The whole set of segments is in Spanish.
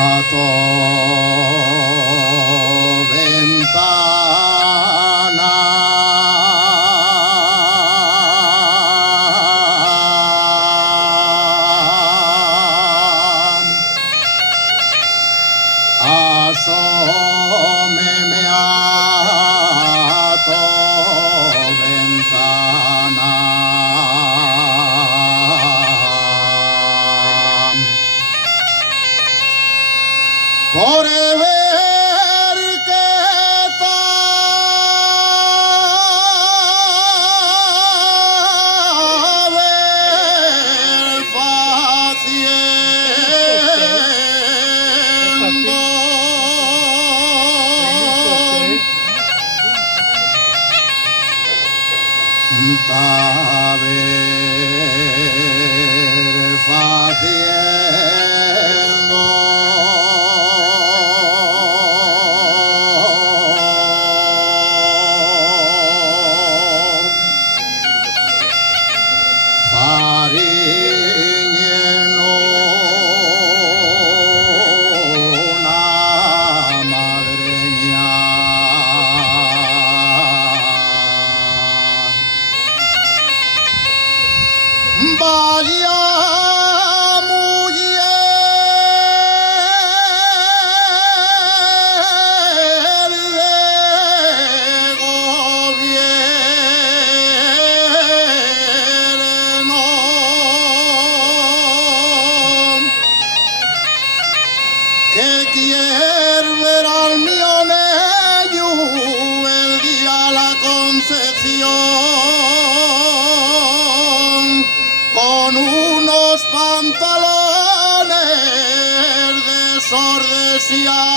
a tu ventana. Asómeme a tu ventana. Por ver que estaba Vaya mujer de gobierno, que quiere ver al mioneño el día la Concepción, con unos pantalones de sordes y aretón.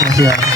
Gracias.